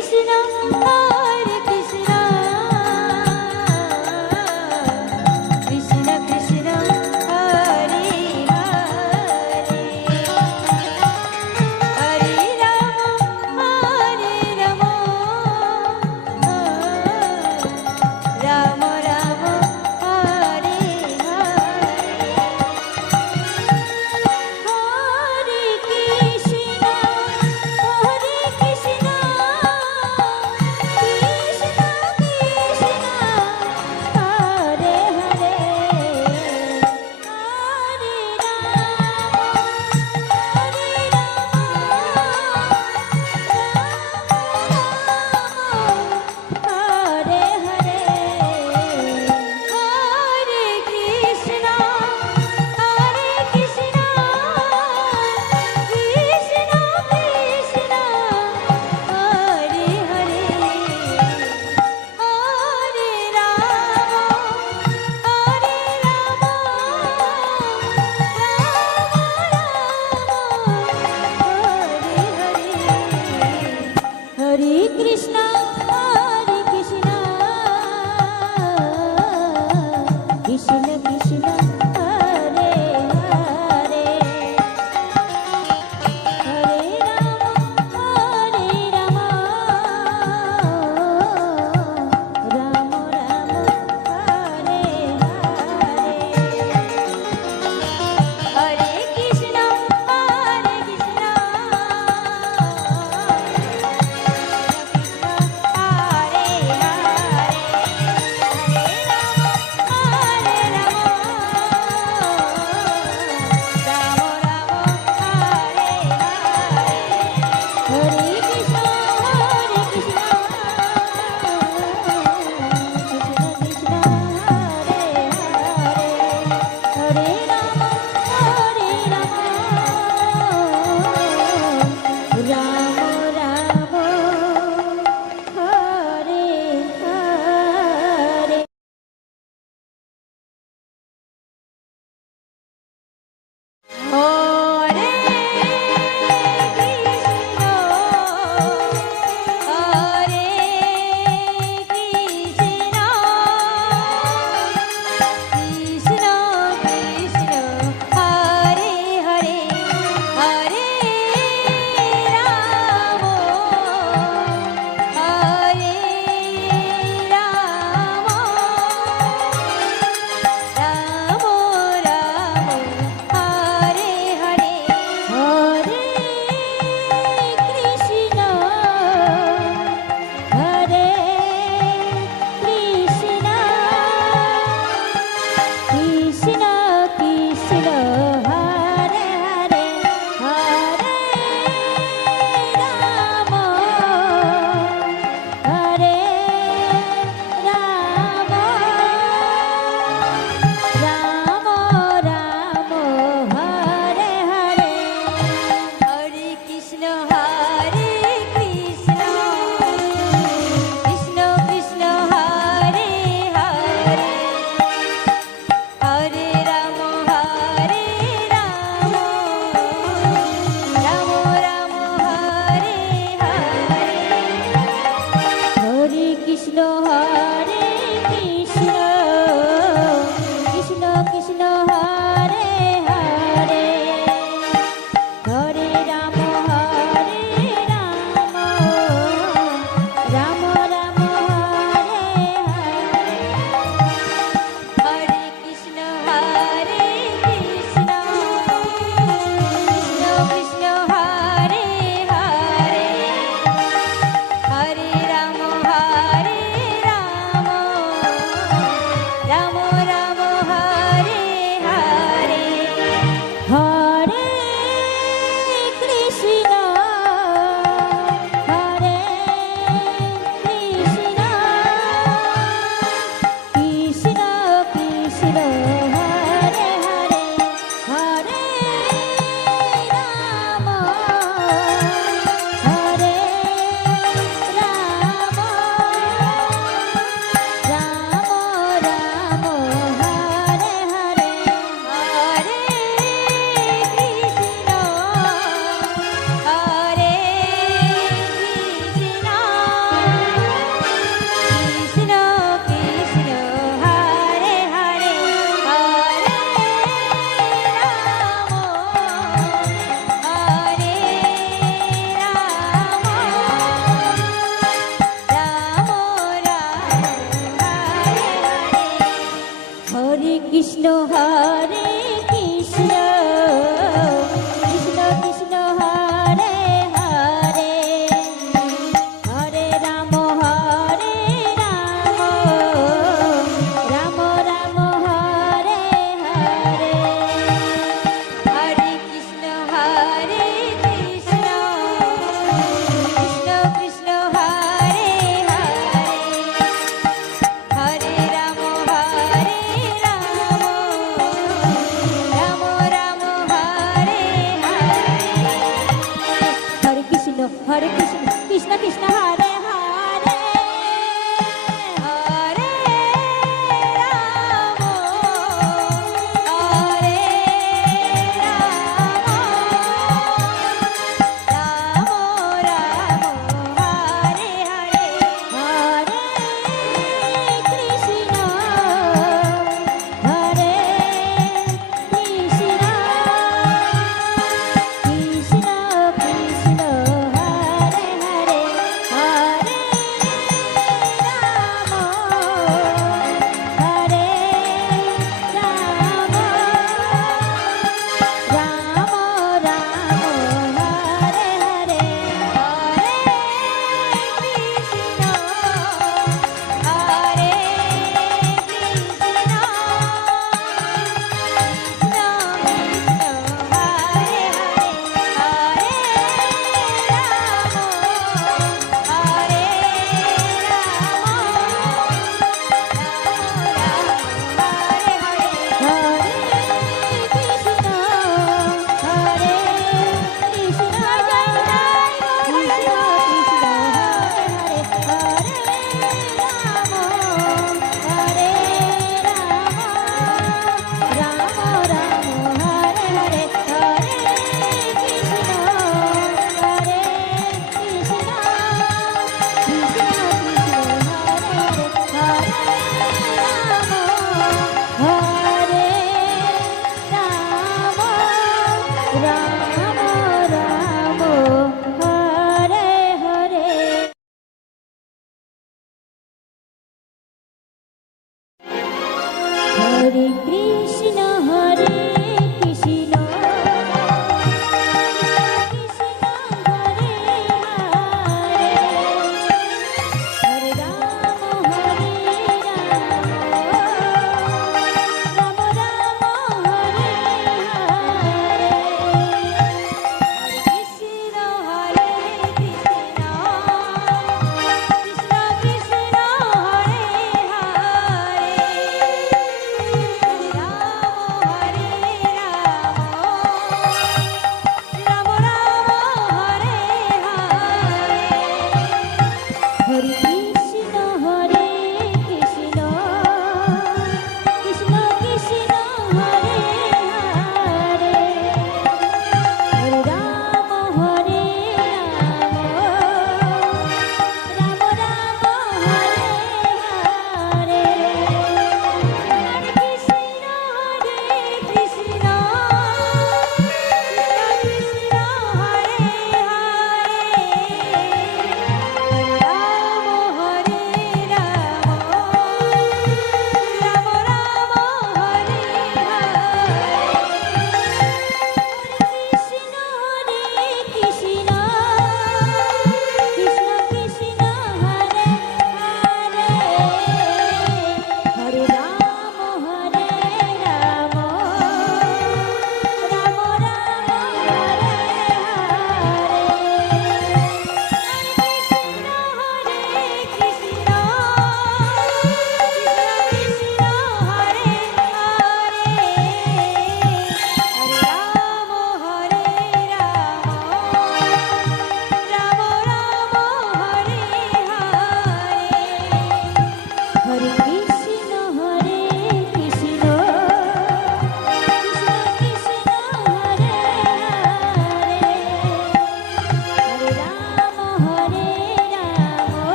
Krishna